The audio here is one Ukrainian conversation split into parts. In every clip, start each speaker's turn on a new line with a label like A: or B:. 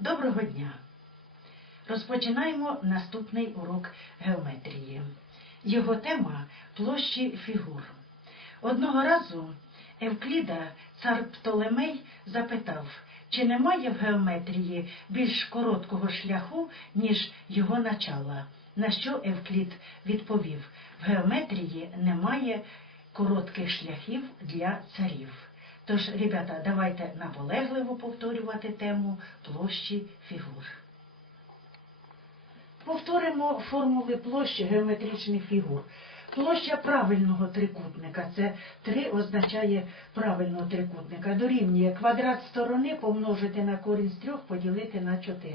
A: Доброго дня! Розпочинаємо наступний урок геометрії. Його тема площі фігур. Одного разу Евкліда цар Птолемей запитав, чи немає в геометрії більш короткого шляху, ніж його начала. На що Евклід відповів: в геометрії немає коротких шляхів для царів. Тож, ребята, давайте наполегливо повторювати тему площі фігур. Повторимо формули площі геометричних фігур. Площа правильного трикутника, це 3 означає правильного трикутника, дорівнює квадрат сторони помножити на корінь з 3 поділити на 4.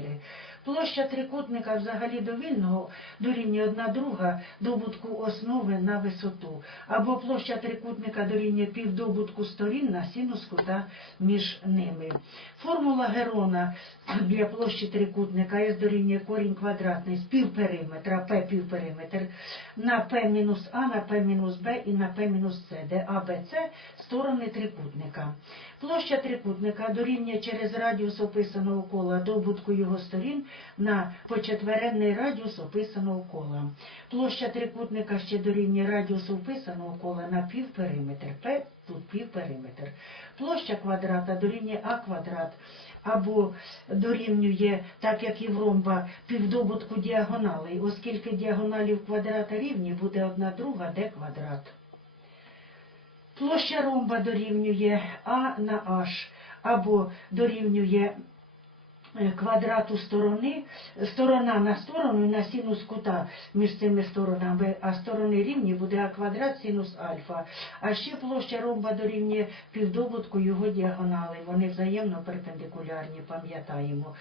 A: Площа трикутника взагалі довільного дорівнює 1 друга добутку основи на висоту, або площа трикутника дорівнює півдобутку сторін на синус кута між ними. Формула Герона для площі трикутника S дорівнює корінь квадратний з півпериметра, P півпериметр, на P мінус А, на П мінус Б і на П мінус С, де А, Б, С сторони трикутника. Площа трикутника дорівнює через радіус описаного кола добутку його сторін на почетверенний радіус описаного кола. Площа трикутника ще дорівнює радіусу описаного кола на півпериметр. П тут півпериметр. Площа квадрата дорівнює А квадрат або дорівнює, так як і в ромба, півдобутку діагоналей, оскільки діагоналів квадрата рівні, буде одна друга d квадрат. Площа ромба дорівнює А на H, або дорівнює квадрату сторони, сторона на сторону і на синус кута між цими сторонами, а сторони рівні буде А квадрат синус альфа. А ще площа ромба дорівнює півдобутку його діагонали. Вони взаємно перпендикулярні, пам'ятаємо.